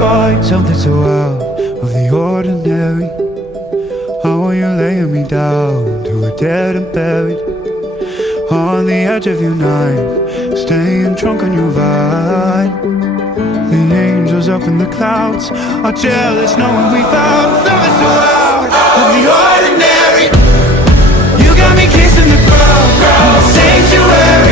find something so out of the ordinary. How are you laying me down to a dead and buried on the edge of your night, staying drunk on your vine. The angels up in the clouds are jealous knowing we found something so out of the ordinary. You got me kissing the ground, sanctuary.